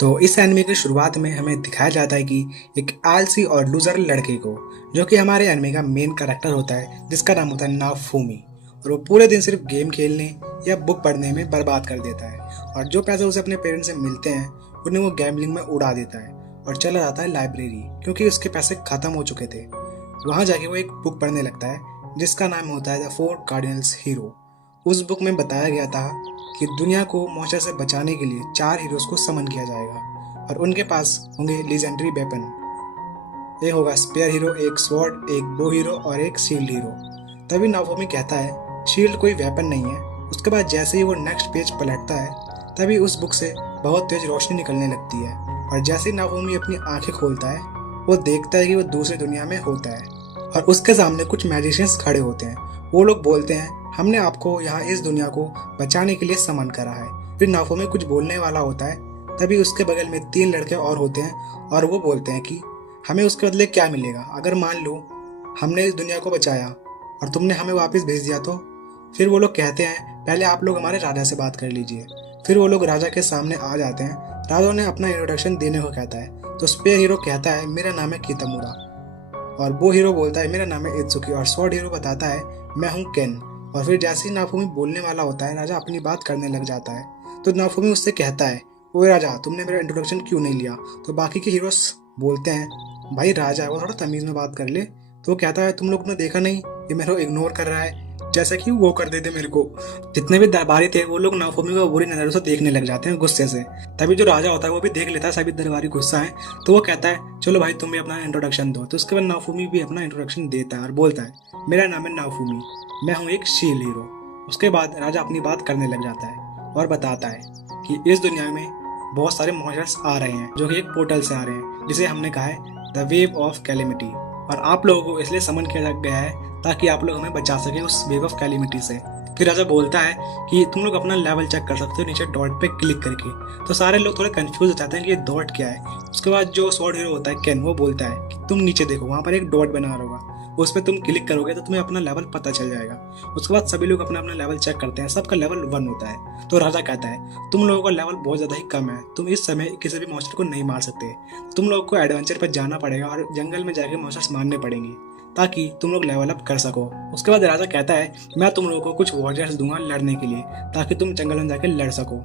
तो इस एनिमे की शुरुआत में हमें दिखाया जाता है कि एक आलसी और लूजर लड़के को, जो कि हमारे एनिमे का मेन कैरेक्टर होता है, जिसका नाम होता है नाफूमी। और वो पूरे दिन सिर्फ गेम खेलने या बुक पढ़ने में बर्बाद कर देता है, और जो पैसे उसे अपने पेरेंट्स से मिलते हैं उन्हें वो गैम्बलिंग में उड़ा देता है और चला जाता है लाइब्रेरी, क्योंकि उसके पैसे खत्म हो चुके थे। वहाँ जाके वो एक बुक पढ़ने लगता है जिसका नाम होता है द फोर कार्डिनल्स हीरो। उस बुक में बताया गया था कि दुनिया को मॉन्स्टर से बचाने के लिए 4 हीरोज को समन किया जाएगा और उनके पास होंगे लीजेंडरी वेपन। एक होगा स्पेयर हीरो, एक स्वॉर्ड, एक बो हीरो और एक शील्ड हीरो। तभी नाफोमी कहता है शील्ड कोई वेपन नहीं है। उसके बाद जैसे ही वो नेक्स्ट पेज पलटता है तभी उस बुक से बहुत तेज रोशनी निकलने लगती है, और जैसे ही नाफोमी अपनी आंखें खोलता है वो देखता है कि वो दूसरी दुनिया में होता है और उसके सामने कुछ मैजिशियंस खड़े होते हैं। वो लोग बोलते हैं हमने आपको यहाँ इस दुनिया को बचाने के लिए समन करा है। फिर नाफोमी कुछ बोलने वाला होता है, तभी उसके बगल में 3 लड़के और होते हैं और वो बोलते हैं कि हमें उसके बदले क्या मिलेगा अगर मान लो हमने इस दुनिया को बचाया और तुमने हमें वापस भेज दिया तो। फिर वो लोग कहते हैं पहले आप लोग हमारे राजा से बात कर लीजिए। फिर वो लोग राजा के सामने आ जाते हैं। राजा ने अपना इंट्रोडक्शन देने को कहता है तो स्पेयर हीरो कहता है मेरा नाम है कितामुरा, और वो हीरो बोलता है मेरा नाम है इत्सुकी, और स्वॉर्ड हीरो बताता है मैं हूँ केन। और फिर जैसे ही नाफूमी बोलने वाला होता है राजा अपनी बात करने लग जाता है। तो नाफूमी उससे कहता है ओए राजा, तुमने मेरा इंट्रोडक्शन क्यों नहीं लिया। तो बाकी के हीरोज बोलते हैं भाई राजा है वो, थोड़ा तमीज में बात कर ले। तो वो कहता है तुम लोग ने देखा नहीं ये मेरे को इग्नोर कर रहा है, जैसा कि वो कर देते मेरे को। जितने भी दरबारी थे वो लोग नाफूमी को बुरी नजरों से देखने लग जाते हैं गुस्से से। तभी जो राजा होता है वो भी देख लेता है सभी दरबारी गुस्सा है, तो वो कहता है चलो भाई तुम भी अपना इंट्रोडक्शन दो। तो उसके बाद नाफूमी भी अपना इंट्रोडक्शन देता है और बोलता है मेरा नाम है नाफूमी, मैं हूँ एक शील्ड हीरो। उसके बाद राजा अपनी बात करने लग जाता है और बताता है कि इस दुनिया में बहुत सारे मॉन्स्टर्स आ रहे हैं जो कि एक पोर्टल से आ रहे हैं, जिसे हमने कहा है द वेव ऑफ कैलेमिटी, और आप लोगों को इसलिए समन किया गया है ताकि आप लोग हमें बचा सके उस वेव ऑफ कैलेमिटी से। फिर राजा बोलता है कि तुम लोग अपना लेवल चेक कर सकते हो नीचे डॉट पे क्लिक करके। तो सारे लोग थोड़े कंफ्यूज हो जाते हैं कि ये डॉट क्या है। उसके बाद जो स्वॉर्ड हीरो होता है केन, वो बोलता है कि तुम नीचे देखो वहां पर एक डॉट बना होगा, उस पर तुम क्लिक करोगे तो तुम्हें अपना लेवल पता चल जाएगा। उसके बाद सभी लोग अपना अपना लेवल चेक करते हैं, सबका लेवल 1 होता है। तो राजा कहता है तुम लोगों का लेवल बहुत ज्यादा ही कम है, तुम इस समय किसी भी मॉन्स्टर को नहीं मार सकते। तुम लोगों को एडवेंचर पर जाना पड़ेगा और जंगल में जाके मॉन्स्टर्स मारने पड़ेंगे ताकि तुम लोग लेवल अप कर सको। उसके बाद राजा कहता है मैं तुम लोगों को कुछ वॉरियर्स दूंगा लड़ने के लिए ताकि तुम जंगल में जाके लड़ सको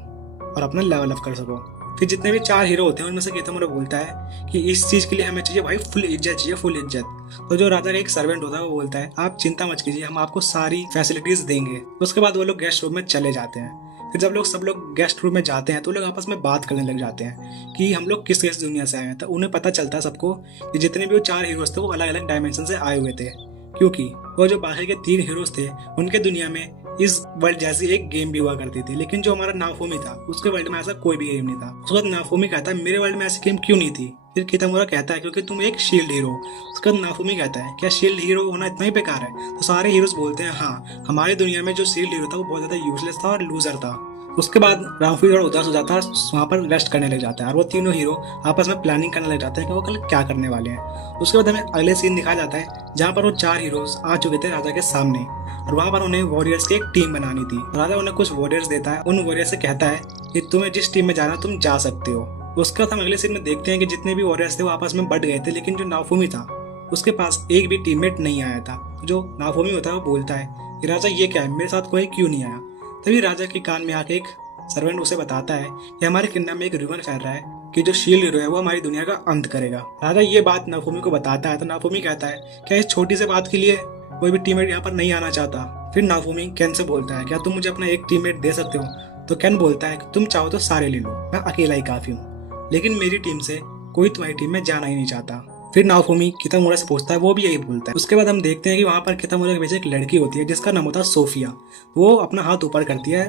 और अपना लेवल अप कर सको। फिर जितने भी 4 हीरो होते हैं उनमें से कितामुरा बोलता है कि इस चीज के लिए हमें चाहिए भाई फुल इज्जत चाहिए, फुल इज्जत। तो जो राजा का एक सर्वेंट होता है वो बोलता है आप चिंता मत कीजिए, हम आपको सारी फैसिलिटीज देंगे। उसके बाद वो लोग गेस्ट रूम में चले जाते हैं। फिर जब सब लोग गेस्ट रूम में जाते हैं तो लोग आपस में बात करने लग जाते हैं कि हम लोग किस किस दुनिया से आए हैं। तो उन्हें पता चलता है सबको कि जितने भी वो 4 हीरोज थे वो अलग अलग डायमेंशन से आए हुए थे, क्योंकि वो जो बाकी के 3 हीरोज थे उनके दुनिया में इस वर्ल्ड जैसी एक गेम भी हुआ करती थी, लेकिन जो हमारा नाफूमी था उसके वर्ल्ड में ऐसा कोई भी गेम नहीं था। उसके बाद नाफूमी कहता है मेरे वर्ल्ड में ऐसी गेम क्यों नहीं थी। फिर कितामुरा कहता है क्योंकि तुम एक शील्ड हीरो। उसके बाद नाफूमी कहता है क्या शील्ड हीरो होना इतना ही बेकार है। तो सारे हीरोज बोलते हैं हाँ, हमारी दुनिया में जो शील्ड हीरो था वो बहुत ज्यादा यूजलेस था और लूजर था। उसके बाद रामफी थोड़ा उदास हो जाता है, वहाँ पर रेस्ट करने लग जाता है और वो तीनों हीरो आपस में प्लानिंग करने लग जाते हैं कि वो कल क्या करने वाले हैं। उसके बाद हमें अगले सीन दिखाया जाता है जहाँ पर वो 4 हीरोज आ चुके थे राजा के सामने, और वहाँ पर उन्हें वॉरियर्स की एक टीम बनानी थी। राजा उन्हें कुछ वॉरियर्स देता है, उन वॉरियर्स से कहता है कि तुम्हें जिस टीम में जाना तुम जा सकते हो। उसके बाद हम अगले सीन में देखते हैं कि जितने भी वॉरियर्स थे वो आपस में बढ़ गए थे, लेकिन जो नाफूमी था उसके पास एक भी टीममेट नहीं आया था। जो नाफूमी होता है वो बोलता है कि राजा ये क्या है, मेरे साथ कोई क्यों नहीं आया। तभी राजा के कान में आके एक सर्वेंट उसे बताता है कि हमारे किंगडम में एक रूमर फैल रहा है कि जो शील्ड हीरो है वो हमारी दुनिया का अंत करेगा। राजा ये बात नाफूमी को बताता है तो नाफूमी कहता है क्या इस छोटी सी बात के लिए कोई भी टीममेट यहाँ पर नहीं आना चाहता। फिर नाफूमी केन से बोलता है क्या तुम मुझे अपना एक टीममेट दे सकते हो। तो केन बोलता है तुम चाहो तो सारे ले लो, मैं अकेला ही काफी हूँ, लेकिन मेरी टीम से कोई तुम्हारी टीम में जाना ही नहीं चाहता। फिर नाफूमी कितामुरा से पूछता है, वो भी यही बोलता है। उसके बाद हम देखते हैं कि वहाँ पर कितामुरा के पीछे एक लड़की होती है जिसका नाम होता है सोफिया। वो अपना हाथ ऊपर करती है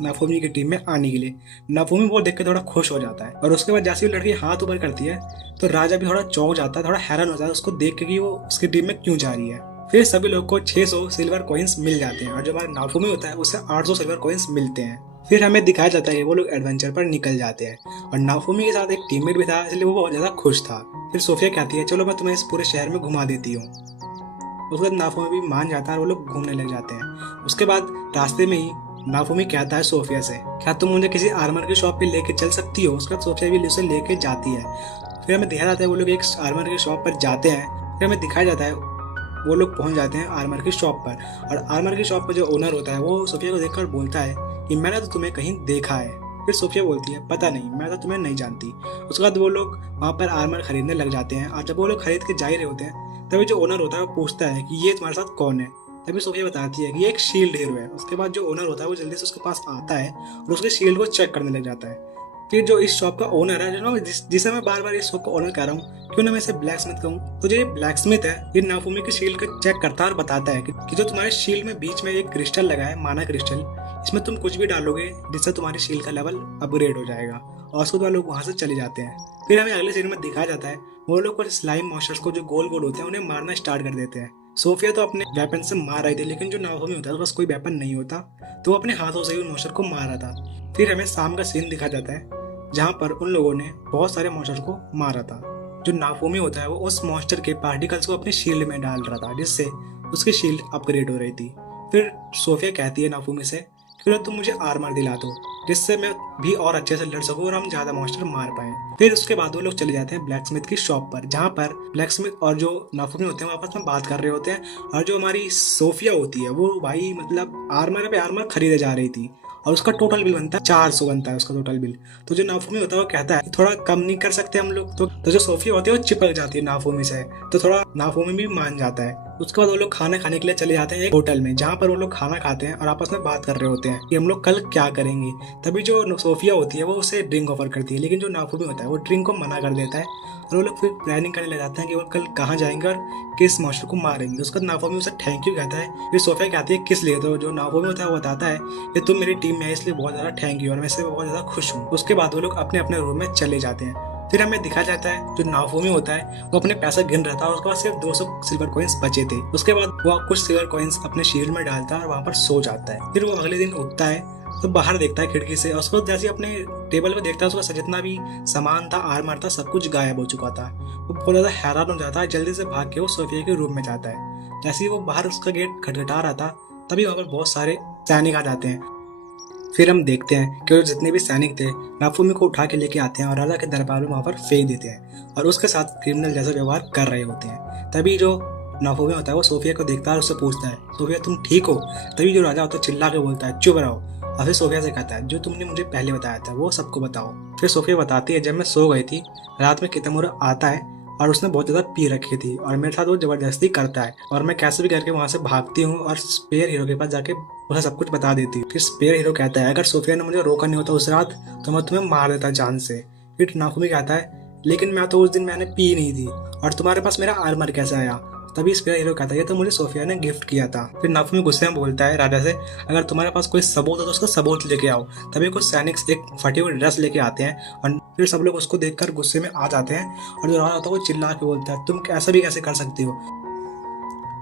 नाफूमी की टीम में आने के लिए। नाफूमी वो देख के थोड़ा खुश हो जाता है, और उसके बाद जैसे ही लड़की हाथ ऊपर करती है तो राजा भी थोड़ा चौंक जाता है, थोड़ा हैरान हो जाता है उसको देख के कि वो उसकी टीम में क्यों जा रही है। फिर सभी लोग को 600 सिल्वर कॉइन्स मिल जाते हैं और जो हमारा नाफूमी होता है उसे 800 सिल्वर कॉइन्स मिलते हैं। फिर हमें दिखाया जाता है कि वो लोग एडवेंचर पर निकल जाते हैं, और नाफूमी के साथ एक टीममेट भी था इसलिए वो बहुत ज्यादा खुश था। फिर सोफिया कहती है चलो मैं तुम्हें इस पूरे शहर में घुमा देती हूँ। उसके बाद नाफूमी भी मान जाता है और वो लोग घूमने लग जाते हैं। उसके बाद रास्ते में ही नाफुमी कहता है सोफिया से, क्या तुम मुझे किसी आर्मर की शॉप पे लेके चल सकती हो? उसके बाद सोफिया भी उसे लेके जाती है। फिर हमें दिखाया जाता है वो लोग एक आर्मर की शॉप पर जाते हैं। फिर हमें दिखाया जाता है वो लोग पहुंच जाते हैं आर्मर की शॉप पर, और आर्मर की शॉप पर जो ओनर होता है वो सोफिया को देखकर बोलता है कि मैंने तो तुम्हें कहीं देखा है। फिर सोफिया बोलती है, पता नहीं, मैं तो तुम्हें नहीं जानती। उसके बाद वो लोग वहाँ पर आर्मर खरीदने लग जाते हैं, और जब वो लोग खरीद के जा ही रहे होते हैं तभी जो ओनर होता है वो पूछता है कि ये तुम्हारे साथ कौन है। तभी सोफिया बताती है कि ये एक शील्ड हीरो है। उसके बाद जो ओनर होता है वो जल्दी से उसके पास आता है और उसके शील्ड को चेक करने लग जाता है। फिर जो इस शॉप का ओनर है, जो जिसे मैं बार बार इस शॉप का ओनर कह रहा हूँ, क्यों ना मैं इसे ब्लैक स्मिथ कहूँ, तो जो ये ब्लैक स्मिथ है ये नाफुमी की शील्ड को चेक करता है और बताता है कि जो तुम्हारे शील्ड में बीच में एक क्रिस्टल लगा है, माना क्रिस्टल, इसमें तुम कुछ भी डालोगे जिससे तुम्हारी शील्ड का लेवल अपग्रेड हो जाएगा। और उसके बाद लोग वहां से चले जाते हैं। फिर हमें अगले सीन में दिखाया जाता है वो लोग कुछ स्लाइम मॉन्स्टर्स को जो गोल गोल होते हैं उन्हें मारना स्टार्ट कर देते हैं। सोफिया तो अपने वेपन से मार रही थी, लेकिन जो नाफुमी होता है उसके पास कोई वेपन नहीं होता, तो वो अपने हाथों से ही उन मॉन्स्टर को मार रहा था। फिर हमें शाम का सीन दिखा जाता है जहाँ पर उन लोगों ने बहुत सारे मॉन्स्टर को मारा था। जो नाफुमी होता है वो उस मॉन्स्टर के पार्टिकल्स को अपनी शील्ड में डाल रहा था, जिससे उसकी शील्ड अपग्रेड हो रही थी। फिर सोफिया कहती है नाफुमी से, क्यों तुम मुझे आर्मर दिला दो जिससे मैं भी और अच्छे से लड़ सकूं और हम ज्यादा मॉन्स्टर मार पाए। फिर उसके बाद वो लोग चले जाते हैं ब्लैक स्मिथ की शॉप पर, जहाँ पर ब्लैक स्मिथ और जो नाफुमी होते हैं वो आपस में बात कर रहे होते हैं, और जो हमारी सोफिया होती है वो भाई मतलब आर्मर पे आर्मर खरीदे जा रही थी, और उसका टोटल बिल बनता है 400 बनता है उसका टोटल बिल। तो जो नाफुमी होता है वो कहता है थोड़ा कम नहीं कर सकते हम लोग? तो जो सोफिया होती है वो चिपक जाती है नाफुमी से, तो थोड़ा नाफुमी भी मान जाता है। उसके बाद वो लोग खाना खाने के लिए चले जाते हैं एक होटल में, जहाँ पर वो लोग खाना खाते हैं और आपस में बात कर रहे होते हैं कि हम लोग कल क्या करेंगे। तभी जो सोफिया होती है वो उसे ड्रिंक ऑफर करती है, लेकिन जो नाफुमी होता है वो ड्रिंक को मना कर देता है, और वो लोग फिर प्लानिंग करने लग जाते हैं कि वो कल कहाँ जाएंगे और किस मॉन्स्टर को मारेंगे। उसके बाद नाफुमी उसे थैंक यू कहता है। फिर सोफिया कहती है किस लिए? तो जो नाफुमी होता है वो बताता है कि तुम मेरी टीम में है इसलिए बहुत ज़्यादा थैंक यू, और मैं इससे बहुत ज़्यादा खुश हूँ। उसके बाद वो लोग अपने अपने रूम में चले जाते हैं। फिर हमें दिखा जाता है जो नाफुमी होता है वो अपने पैसा गिन रहा था, और उसके बाद सिर्फ 200 सिल्वर कॉइन्स बचे थे। उसके बाद वो कुछ सिल्वर कॉइन्स अपने शील्ड में डालता है और वहाँ पर सो जाता है। फिर वो अगले दिन उठता है तो बाहर देखता है खिड़की से, और उसको जैसे अपने टेबल पे देखता है उसका जितना भी सामान था, आर्मर था, सब कुछ गायब हो चुका था। वो बहुत ज़्यादा हैरान हो जाता है, जल्दी से भाग के वो सोफिया के रूम में जाता है। जैसे ही वो बाहर उसका गेट खटखटा रहा था तभी वहाँ पर बहुत सारे सैनिक आ जाते हैं। फिर हम देखते हैं कि वो जितने भी सैनिक थे नाफुमी को उठा के लेके आते हैं और राजा के दरबार में वहाँ पर फेंक देते हैं, और उसके साथ क्रिमिनल जैसा व्यवहार कर रहे होते हैं। तभी जो नाफुमी होता है वो सोफिया को देखता है और उससे पूछता है, सोफिया तुम ठीक हो? तभी जो राजा होता है चिल्ला के बोलता है, चुप रहो। और फिर सोफिया से कहता है, जो तुमने मुझे पहले बताया था वो सबको बताओ। फिर सोफिया बताती है, जब मैं सो गई थी रात में कितमुरा आता है और उसने बहुत ज़्यादा पी रखी थी, और मेरे साथ वो ज़बरदस्ती करता है, और मैं कैसे भी करके वहाँ से भागती हूँ और स्पेयर हीरो के पास जाके उसे सब कुछ बता देती हूँ। फिर स्पेयर हीरो कहता है, अगर सोफिया ने मुझे रोका नहीं होता उस रात तो मैं तुम्हें मार देता जान से। फिर नाफुमी कहता है, लेकिन मैं तो उस दिन मैंने पी नहीं थी, और तुम्हारे पास मेरा आर्मर कैसे आया? तभी स्पेयर हीरो कहता है, ये तो मुझे सोफिया ने गिफ्ट किया था। फिर नाफुमी गुस्से में बोलता है राजा से, अगर तुम्हारे पास कोई सबूत हो तो उसका सबूत लेके आओ। तभी कुछ सैनिक एक फटी हुई ड्रेस लेके आते हैं, और फिर सब लोग उसको देखकर गुस्से में आ जाते हैं, और जो राजा होता है वो चिल्ला के बोलता है, तुम ऐसा भी कैसे कर सकती हो?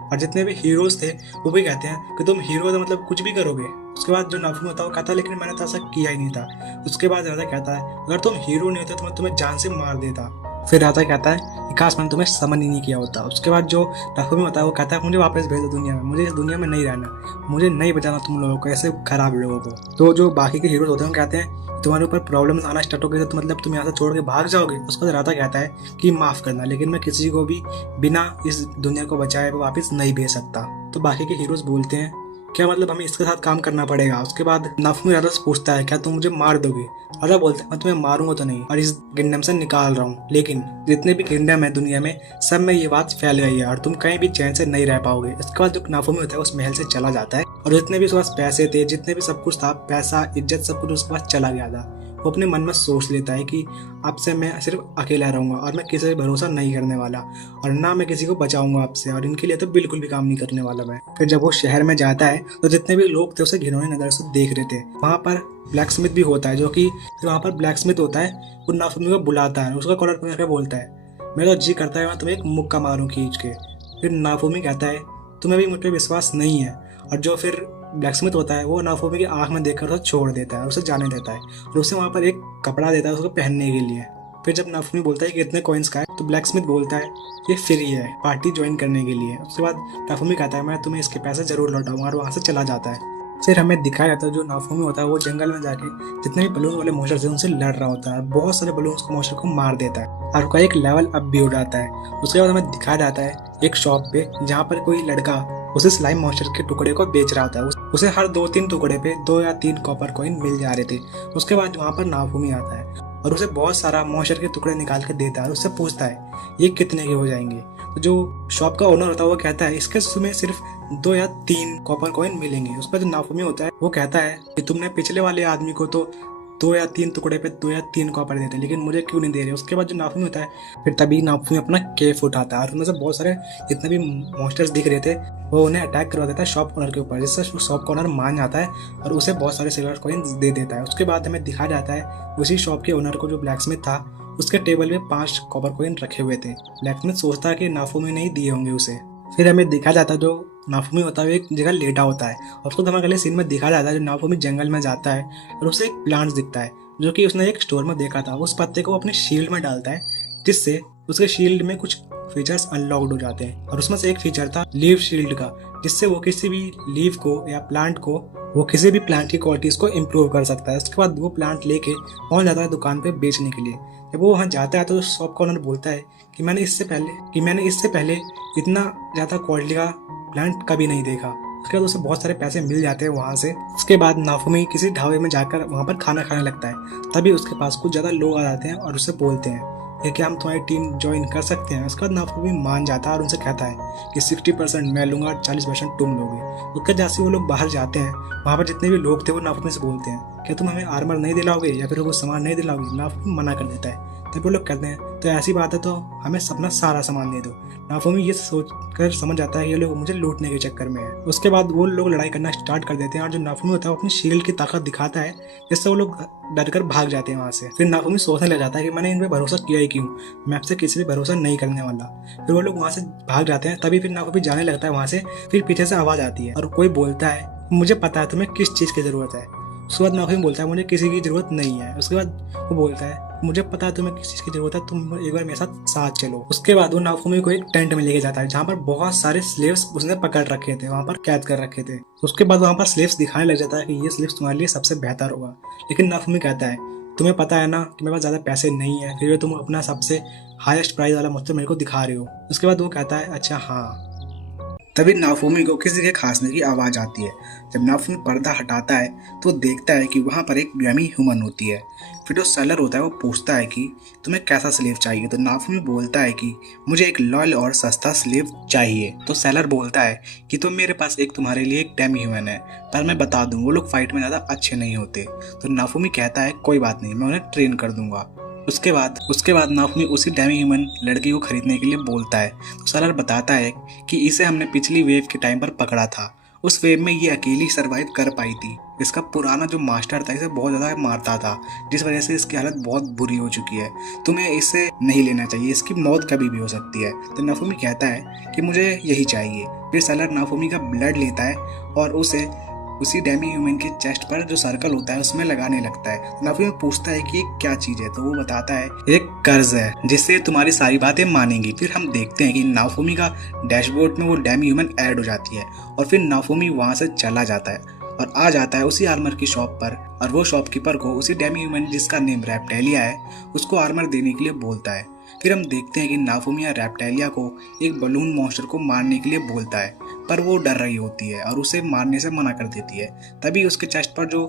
और जितने भी हीरोज थे वो भी कहते हैं कि तुम हीरो तो मतलब कुछ भी करोगे। उसके बाद जो नाफुमी होता है वो कहता है, लेकिन मैंने तो ऐसा किया ही नहीं था। उसके बाद राजा कहता है, अगर तुम हीरो नहीं होते तो मैं तुम्हें जान से मार देता। फिर राजा कहता है कि काश मैंने तुम्हें समन ही नहीं किया होता। उसके बाद जो नाफुमी होता है वो कहता है, मुझे वापस भेज दो दुनिया में, मुझे इस दुनिया में नहीं रहना, मुझे नहीं बचाना तुम लोगों को, ऐसे खराब लोगों को। तो जो बाकी के हीरोज होते हैं वो कहते हैं, तुम्हारे ऊपर प्रॉब्लम्स आना स्टार्ट हो गए तो मतलब तुम यहाँ से छोड़ के भाग जाओगे। उसके बाद राजा कहता है कि माफ़ करना, लेकिन मैं किसी को भी बिना इस दुनिया को बचाए वापस नहीं भेज सकता। तो बाकी के हीरोज बोलते हैं, क्या मतलब हमें इसके साथ काम करना पड़ेगा? उसके बाद नाफुमी राजा से पूछता है, क्या तुम मुझे मार दोगे? राजा बोलता है, मैं तुम्हें मारूंगा तो नहीं, और इस किंगडम से निकाल रहा हूँ, लेकिन जितने भी किंगडम है दुनिया में सब में ये बात फैल गई है और तुम कहीं भी चैन से नहीं रह पाओगे। इसके बाद जो नाफुमी होता है उस महल से चला जाता है, और जितने भी उसके पास पैसे थे, जितने भी सब कुछ था, पैसा इज्जत सब कुछ उसके पास चला गया था। वो अपने मन में सोच लेता है कि अब से मैं सिर्फ अकेला रहूंगा और मैं किसी पे भरोसा नहीं करने वाला, और ना मैं किसी को बचाऊंगा आपसे, और इनके लिए तो बिल्कुल भी काम नहीं करने वाला मैं। फिर जब वो शहर में जाता है तो जितने भी लोग थे उसे घिनौनी नजर से देख रहे थे। वहाँ पर ब्लैक स्मिथ भी होता है, जो कि वहाँ पर ब्लैक स्मिथ होता है वो नाफुमी को बुलाता है, उसका कॉलर पकड़ के बोलता है, मेरा जी करता है मैं तुम्हें एक मुक्का मारूं खींच के। फिर नाफुमी कहता है, तुम्हें भी मुझ पर विश्वास नहीं है, और जो फिर ब्लैक स्मिथ होता है वो नाफुमी की आंख में देखकर उसे छोड़ देता है, उसे जाने देता है, और उसे वहाँ पर एक कपड़ा देता है उसको पहनने के लिए। फिर जब नाफुमी बोलता है कि इतने कॉइन्स का है, तो ब्लैक स्मिथ बोलता है ये फ्री है पार्टी ज्वाइन करने के लिए। उसके बाद नाफुमी कहता है, मैं तुम्हें इसके पैसे जरूर लौटाऊंगा, और वहाँ से चला जाता है। फिर हमें दिखाया जाता है जो नाफूमी होता है वो जंगल में जाके जितने भी बलून वाले मॉन्स्टर्स हैं उनसे लड़ रहा होता है। बहुत सारे बलून को मॉन्स्टर को मार देता है और उसका एक लेवल अप भी हो जाता है। उसके बाद हमें दिखाया जाता है एक शॉप पे जहाँ पर कोई लड़का उसे स्लाइम मॉन्स्टर के टुकड़े को बेच रहा होता है। उसे हर 2-3 टुकड़े पे 2 या 3 कॉपर कॉइन मिल जा रहे थे। उसके बाद वहाँ पर नाफूमी आता है और उसे बहुत सारा मॉन्स्टर के टुकड़े निकाल के देता है और उससे पूछता है ये कितने के हो जाएंगे। तो जो शॉप का ओनर होता है वो कहता है इसके तुम्हें सिर्फ 2 या 3 कॉपर कॉइन मिलेंगे। उसका जो नाफूमी होता है वो कहता है कि तुमने पिछले वाले आदमी को तो 2 या 3 टुकड़े पे 2 या 3 कॉपर देते लेकिन मुझे क्यों नहीं दे रहे। उसके बाद जो नाफूमी होता है फिर तभी नाफूमी अपना केफ उठाता है और उनमें से बहुत सारे जितने भी मॉन्स्टर्स दिख रहे थे वो उन्हें अटैक करवा देता है शॉप ओनर के ऊपर, जिससे शॉप ओनर मान जाता है और उसे बहुत सारे सिल्वर कॉइन्स दे देता है। उसके बाद हमें दिखाया जाता है उसी शॉप के ओनर को जो ब्लैकस्मिथ था उसके टेबल में 5 कॉपर कॉइन रखे हुए थे। ब्लैकस्मिथ सोचता है कि नाफूमी नहीं दिए होंगे उसे। फिर हमें दिखा जाता है जो नाफूमी होता है वो एक जगह लेटा होता है और उसको हमें अगले सीन में दिखा जाता है जो नाफूमी जंगल में जाता है और उसे एक प्लांट दिखता है जो कि उसने एक स्टोर में देखा था। उस पत्ते को अपने शील्ड में डालता है जिससे उसके शील्ड में कुछ फीचर्स अनलॉक्ड हो जाते हैं और उसमें से एक फीचर था लीव शील्ड का, जिससे वो किसी भी लीव को या प्लांट को वो किसी भी प्लांट की क्वालिटीज को इम्प्रूव कर सकता है। उसके बाद वो प्लांट लेके पहुंच जाता है दुकान पे बेचने के लिए। जब वो वहाँ जाता है तो शॉप का ओनर बोलता है कि मैंने इससे पहले इतना ज़्यादा क्वालिटी का प्लांट कभी नहीं देखा। उसके बाद उसे बहुत सारे पैसे मिल जाते हैं वहाँ से। उसके बाद नाफूमी किसी ढाबे में जाकर वहाँ पर खाना खाने लगता है। तभी उसके पास कुछ ज़्यादा लोग आ जाते हैं और उससे बोलते हैं कि क्या हम तुम्हारी टीम ज्वाइन कर सकते हैं। उसके बाद नाफूमी मान जाता है और उनसे कहता है कि 60% मैं लूँगा और 40% तुम लोगे। उसके जैसे वो लोग बाहर जाते हैं वहाँ पर जितने भी लोग थे वो नाफूमी से बोलते हैं कि तुम हमें आर्मर नहीं दिलाओगे या फिर वो सामान नहीं दिलाओगे। नाफूमी मना कर देता है। तब वो लोग कहते हैं तो ऐसी बात है तो हमें अपना सारा सामान दे दो। नाफूमी ये सोच कर समझ जाता है ये लोग मुझे लूटने के चक्कर में है। उसके बाद वो लोग लड़ाई करना स्टार्ट कर देते हैं और जो नाफूमी होता है वो अपनी शील्ड की ताकत दिखाता है जिससे वो लोग डर कर भाग जाते हैं वहाँ से। फिर नाफूमी सोचने लग जाता है कि मैंने इन पर भरोसा किया ही क्यों, मैं आपसे किसी भी भरोसा नहीं करने वाला। फिर वो लोग वहाँ से भाग जाते हैं। तभी फिर नाफूमी जाने लगता है वहाँ से। फिर पीछे से आवाज़ आती है और कोई बोलता है मुझे पता है तुम्हें किस चीज़ की ज़रूरत है। उसके बाद नाफूमी बोलता है मुझे किसी की ज़रूरत नहीं है। उसके बाद वो बोलता है मुझे पता है तुम्हें किस चीज़ की ज़रूरत है, तुम एक बार मेरे साथ चलो। उसके बाद वो नाफूमी को एक टेंट में लेके जाता है जहाँ पर बहुत सारे स्लेव्स उसने पकड़ रखे थे, वहाँ पर कैद कर रखे थे। उसके बाद वहाँ पर स्लेव्स दिखाने लग जाता है कि ये स्लेव्स तुम्हारे लिए सबसे बेहतर होगा। लेकिन नाफूमी कहता है तुम्हें पता है ना कि मेरे पास ज़्यादा पैसे नहीं है, फिर भी तुम अपना सबसे हाईएस्ट प्राइस वाला मुझसे मेरे को दिखा रहे हो। उसके बाद वो कहता है अच्छा हाँ। तभी नाफूमी को किसी के खांसने की आवाज़ आती है। जब नाफूमी पर्दा हटाता है तो देखता है कि वहाँ पर एक डेमी ह्यूमन होती है। फिर जो सेलर होता है वो पूछता है कि तुम्हें कैसा स्लेव चाहिए। तो नाफूमी बोलता है कि मुझे एक लॉयल और सस्ता स्लेव चाहिए। तो सेलर बोलता है कि तो मेरे पास तुम्हारे लिए एक डेमी ह्यूमन है, पर मैं बता दूँ वो लोग फाइट में ज़्यादा अच्छे नहीं होते। तो नाफूमी कहता है कोई बात नहीं, मैं उन्हें ट्रेन कर दूंगा। उसके बाद नाफूमी उसी डेमी ह्यूमन लड़की को खरीदने के लिए बोलता है। तो सेलर बताता है कि इसे हमने पिछली वेव के टाइम पर पकड़ा था, उस वेव में ये अकेली सरवाइव कर पाई थी। इसका पुराना जो मास्टर था इसे बहुत ज़्यादा मारता था, जिस वजह से इसकी हालत बहुत बुरी हो चुकी है। तुम्हें इसे नहीं लेना चाहिए, इसकी मौत कभी भी हो सकती है। तो नाफूमी कहता है कि मुझे यही चाहिए। फिर सेलर नाफूमी का ब्लड लेता है और उसे उसी डेमी ह्यूमन के चेस्ट पर जो सर्कल होता है उसमें लगाने लगता है। नाफूमी पूछता है कि क्या चीज है। तो वो बताता है एक कर्ज है जिससे तुम्हारी सारी बातें मानेंगी। फिर हम देखते हैं कि नाफूमी का डैशबोर्ड में वो डेमी ह्यूमन ऐड हो जाती है और फिर नाफूमी वहां से चला जाता है और आ जाता है उसी आर्मर की शॉप पर और वो शॉपकीपर को उसी डेमी ह्यूमन जिसका नेम रेप्टेलिया है उसको आर्मर देने के लिए बोलता है। फिर हम देखते हैं कि नाफूमी रेप्टेलिया को एक बलून मॉन्स्टर को मारने के लिए बोलता है, पर वो डर रही होती है और उसे मारने से मना कर देती है। तभी उसके चेस्ट पर जो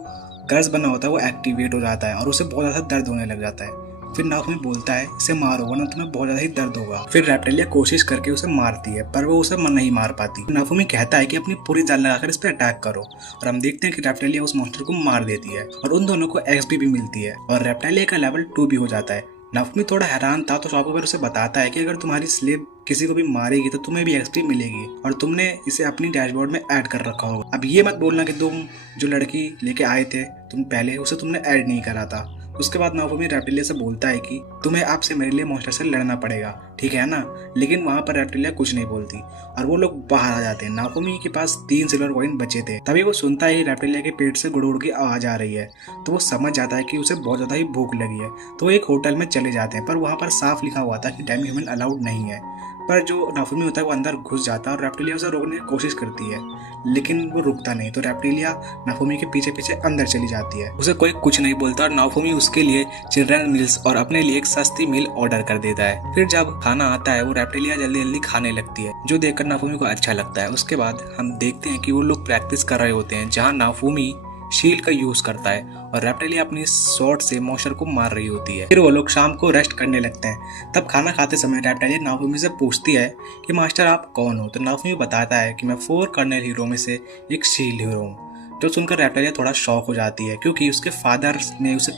कर्ज बना होता है वो एक्टिवेट हो जाता है और उसे बहुत ज़्यादा दर्द होने लग जाता है। फिर नाफूमी बोलता है इसे मारो वरना तुम्हें बहुत ज़्यादा ही दर्द होगा। फिर रेप्टेलिया कोशिश करके उसे मारती है पर वो उसे नहीं मार पाती। नाफूमी कहता है कि अपनी पूरी जान लगाकर इस पर अटैक करो और हम देखते हैं कि रेप्टेलिया उस मॉन्स्टर को मार देती है और उन दोनों को एक्सपी भी मिलती है और रेप्टेलिया का लेवल 2 भी हो जाता है। नाफूमी थोड़ा हैरान था तो शॉपकीपर उसे बताता है कि अगर तुम्हारी स्लेव किसी को भी मारेगी तो तुम्हें भी एक्सपी मिलेगी और तुमने इसे अपनी डैशबोर्ड में ऐड कर रखा होगा। अब ये मत बोलना कि तुम जो लड़की लेके आए थे तुम पहले उसे तुमने ऐड नहीं करा था। उसके बाद नाफूमी रेप्टेलिया से बोलता है कि तुम्हें आपसे मेरे लिए मॉन्स्टर से लड़ना पड़ेगा, ठीक है ना। लेकिन वहाँ पर रेप्टेलिया कुछ नहीं बोलती और वो लोग बाहर आ जाते हैं। नाफूमी के पास 3 सिल्वर कॉइन बचे थे। तभी वो सुनता है रेप्टेलिया के पेट से गुड़ की आवाज आ रही है तो वो समझ जाता है कि उसे बहुत ज्यादा ही भूख लगी है। तो वो एक होटल में चले जाते हैं पर वहाँ पर साफ लिखा हुआ था कि डेमी ह्यूमन अलाउड नहीं है। पर जो नाफुमी होता है वो अंदर घुस जाता है और रेप्टिलिया उसे रोकने की कोशिश करती है, लेकिन वो रुकता नहीं। तो रेप्टिलिया नाफुमी के पीछे पीछे अंदर चली जाती है। उसे कोई कुछ नहीं बोलता और नाफुमी उसके लिए चिल्ड्रन मील्स और अपने लिए एक सस्ती मील ऑर्डर कर देता है। फिर जब खाना आता है वो रेप्टिलिया जल्दी जल्दी खाने लगती है, जो देखकर नाफुमी को अच्छा लगता है। उसके बाद हम देखते हैं कि वो लोग प्रैक्टिस कर रहे होते हैं, जहाँ नाफुमी शील्ड का यूज करता है और रेप्टिलिया अपनी शॉट से मॉन्स्टर को मार रही होती है। फिर वो लोग शाम को रेस्ट करने लगते हैं। तब खाना खाते समय रेप्टिलिया नाफुमी से पूछती है कि मास्टर आप कौन हो। तो नाफुमी बताता है कि मैं 4 कर्नल हीरो में से एक शील्ड हीरो हूँ। जो सुनकर रेप्टिलिया थोड़ा शॉक हो जाती है, क्योंकि उसके फादर ने उसे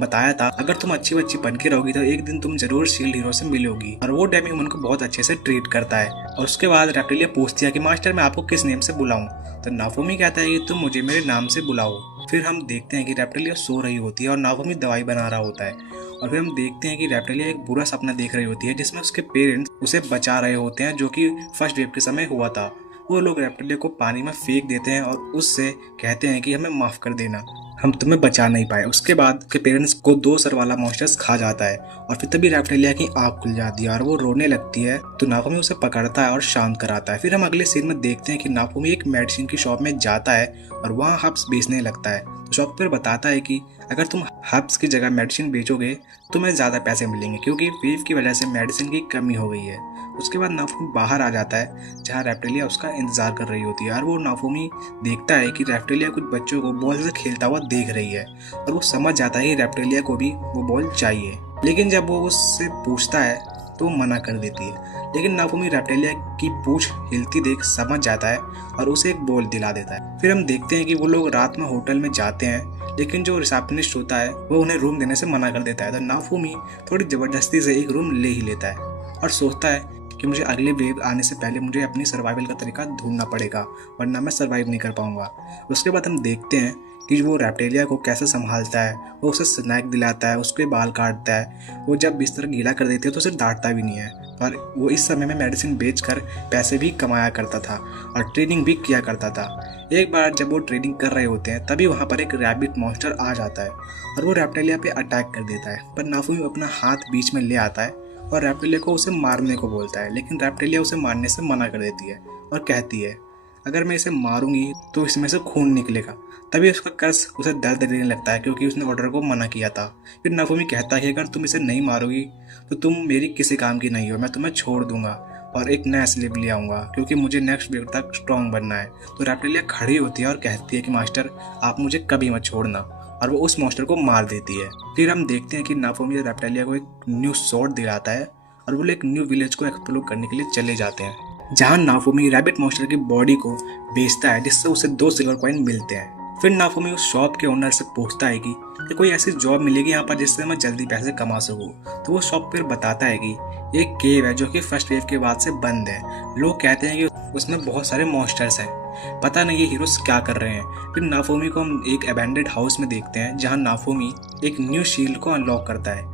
बताया था अगर तुम अच्छी बच्ची बन के रहोगी तो एक दिन तुम जरूर शील्ड हीरो से मिलोगी। और वो डेमी ह्यूमन को बहुत अच्छे से ट्रीट करता है। और उसके बाद रेप्टिलिया पूछती है कि मास्टर मैं आपको किस नेम से बुलाऊं। तो नाफुमी कहता है कि तुम मुझे मेरे नाम से बुलाओ। फिर हम देखते हैं कि रेप्टिलिया सो रही होती है और नाफुमी दवाई बना रहा होता है। और फिर हम देखते हैं कि रेप्टिलिया एक बुरा सपना देख रही होती है, जिसमें उसके पेरेंट्स उसे बचा रहे होते हैं, जो कि फर्स्ट वेव के समय हुआ था। वो लोग रेप्टिलिया को पानी में फेंक देते हैं और उससे कहते हैं कि हमें माफ कर देना, हम तुम्हें बचा नहीं पाए। उसके बाद उसके पेरेंट्स को 2 सर वाला मॉन्स्टर्स खा जाता है और फिर तभी रेप्टिलिया की आँख खुल जाती है और वो रोने लगती है। तो नाफुमी उसे पकड़ता है और शांत कराता है। फिर हम अगले सीन में देखते हैं कि नाफुमी एक मेडिसिन की शॉप में जाता है और वहाँ हर्ब्स बेचने लगता है। तो शॉपकीपर बताता है कि अगर तुम हर्ब्स की जगह मेडिसिन बेचोगे तुम्हें ज़्यादा पैसे मिलेंगे, क्योंकि वेव की वजह से मेडिसिन की कमी हो गई है। उसके बाद नाफुमी बाहर आ जाता है, जहाँ रेप्टिलिया उसका इंतजार कर रही होती है। और वो नाफुमी देखता है कि रेप्टिलिया कुछ बच्चों को बॉल से खेलता हुआ देख रही है और वो समझ जाता है कि रेप्टिलिया को भी वो बॉल चाहिए। लेकिन जब वो उससे पूछता है तो वो मना कर देती है। लेकिन नाफुमी रेप्टिलिया की पूंछ हिलती देख समझ जाता है और उसे एक बॉल दिला देता है। फिर हम देखते हैं कि वो लोग रात में होटल में जाते हैं, लेकिन जो रिसेप्शनिस्ट होता है वो उन्हें रूम देने से मना कर देता है। तो नाफुमी थोड़ी जबरदस्ती से एक रूम ले ही लेता है और सोचता है कि मुझे अगले वेव आने से पहले मुझे अपनी सर्वाइवल का तरीका ढूंढना पड़ेगा, वरना मैं सर्वाइव नहीं कर पाऊंगा। उसके बाद हम देखते हैं कि वो रेप्टिलिया को कैसे संभालता है। वो उसे स्नैक दिलाता है, उसके बाल काटता है। वो जब बिस्तर गीला कर देती है तो उसे डांटता भी नहीं है। और वो इस समय में मेडिसिन बेचकर पैसे भी कमाया करता था और ट्रेनिंग भी किया करता था। एक बार जब वो ट्रेनिंग कर रहे होते हैं तभी वहाँ पर एक रैबिट मॉन्स्टर आ जाता है और वो रेप्टिलिया पे अटैक कर देता है। पर नाफुमी अपना हाथ बीच में ले आता है और रेप्टिलिया को उसे मारने को बोलता है, लेकिन रेप्टिलिया उसे मारने से मना कर देती है और कहती है अगर मैं इसे मारूंगी तो इसमें से खून निकलेगा। तभी उसका कर्स उसे दर्द देने लगता है, क्योंकि उसने ऑर्डर को मना किया था। फिर नाफुमी कहता है कि अगर तुम इसे नहीं मारोगी तो तुम मेरी किसी काम की नहीं हो, मैं तुम्हें छोड़ दूंगा और एक नया स्लेव ले आऊंगा, क्योंकि मुझे नेक्स्ट वेव तक स्ट्रॉन्ग बनना है। तो रेप्टिलिया खड़ी होती है और कहती है कि मास्टर आप मुझे कभी मत छोड़ना, और वो उस मॉन्स्टर को मार देती है। फिर हम देखते हैं कि नाफुमी रेप्टिलिया को एक न्यू स्वॉर्ड दिलाता है और वो लोग एक न्यू विलेज को एक्सप्लोर करने के लिए चले जाते हैं, जहाँ नाफुमी रैबिट मॉन्स्टर की बॉडी को बेचता है, जिससे उसे 2 सिल्वर कॉइन मिलते हैं। फिर नाफुमी उस शॉप के ओनर से पूछता है कि कोई ऐसी जॉब मिलेगी यहाँ पर जिससे मैं जल्दी पैसे कमा सकूँ। तो वो शॉप पर बताता है कि एक केव है जो कि फर्स्ट वेव के बाद से बंद है। लोग कहते हैं कि उसमें बहुत सारे मॉन्स्टर्स हैं, पता नहीं ये हीरोज क्या कर रहे हैं। फिर नाफुमी को हम एक अबैंडेड हाउस में देखते हैं, जहाँ नाफुमी एक न्यू शील्ड को अनलॉक करता है,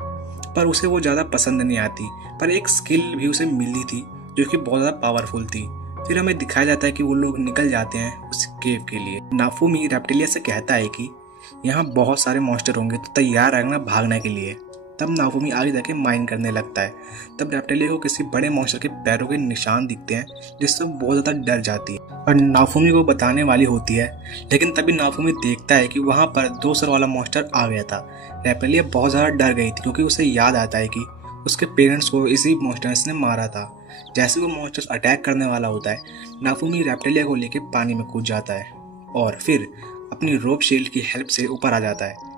पर उसे वो ज़्यादा पसंद नहीं आती। पर एक स्किल भी उसे मिली थी जो कि बहुत ज़्यादा पावरफुल थी। फिर हमें दिखाया जाता है कि वो लोग निकल जाते हैं उस केव के लिए। नाफुमी रेप्टिलिया से कहता है कि यहाँ बहुत सारे मॉन्स्टर होंगे, तो तैयार रहना भागने के लिए। तब नाफुमी आगे जाके माइन करने लगता है। तब रेप्टिलिया को किसी बड़े मॉन्स्टर के पैरों के निशान दिखते हैं, जिससे वो बहुत ज़्यादा डर जाती है और नाफुमी को बताने वाली होती है। लेकिन तभी नाफुमी देखता है कि वहाँ पर 2 सर वाला मॉन्स्टर आ गया था। रेप्टिलिया बहुत ज़्यादा डर गई थी, क्योंकि उसे याद आता है कि उसके पेरेंट्स को इसी मॉन्स्टर्स ने मारा था। जैसे वो मॉन्स्टर्स अटैक करने वाला होता है, नाफुमी रेप्टिलिया को लेकर पानी में कूद जाता है और फिर अपनी रोप शील्ड की हेल्प से ऊपर आ जाता है।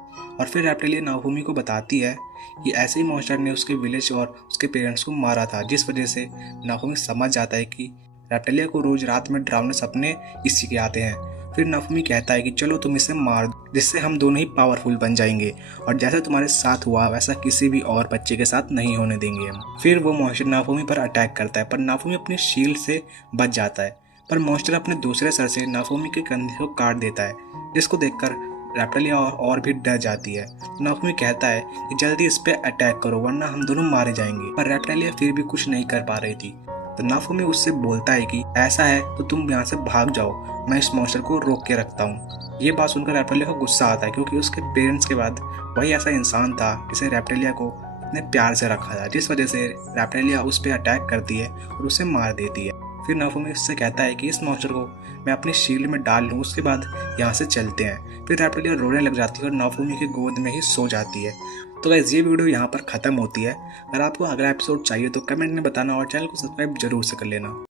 और फिर रेप्टिलिया नाफुमी को बताती है कि ऐसे ही मॉन्स्टर ने उसके विलेज और उसके पेरेंट्स को मारा था, जिस वजह से नाफुमी समझ जाता है कि रेप्टिलिया को रोज रात में डरावने सपने इसी के आते हैं। फिर नाफुमी कहता है कि चलो तुम इसे मार दो, जिससे हम दोनों ही पावरफुल बन जाएंगे और जैसा तुम्हारे साथ हुआ वैसा किसी भी और बच्चे के साथ नहीं होने देंगे हम। फिर वो मॉन्स्टर नाफुमी पर अटैक करता है, पर नाफुमी अपनी शील्ड से बच जाता है। पर मॉन्स्टर अपने दूसरे सर से नाफुमी के कंधे को काट देता है, जिसको देखकर रेप्टिलिया और भी डर जाती है। नाफुमी कहता है कि जल्दी इस पे अटैक करो, वरना हम दोनों मारे जाएंगे। पर रेप्टिलिया फिर भी कुछ नहीं कर पा रही थी। तो नाफुमी उससे बोलता है कि ऐसा है तो तुम यहाँ से भाग जाओ, मैं इस मॉन्स्टर को रोक के रखता हूँ। ये बात सुनकर रेप्टिलिया को गुस्सा आता है, क्योंकि उसके पेरेंट्स के बाद वही ऐसा इंसान था जिसे रेप्टिलिया को अपने प्यार से रखा था, जिस वजह से रैप्टिलिया उस पर अटैक करती है और उसे मार देती है। फिर नाफूमी उससे कहता है कि इस मॉन्स्टर को मैं अपनी शील्ड में डाल लूँ, उसके बाद यहाँ से चलते हैं। फिर रैप्टिलिया रोने लग जाती है और नाफूमी की गोद में ही सो जाती है। तो गाइस, ये वीडियो यहाँ पर ख़त्म होती है। अगर आपको अगला एपिसोड चाहिए तो कमेंट में बताना और चैनल को सब्सक्राइब जरूर से कर लेना।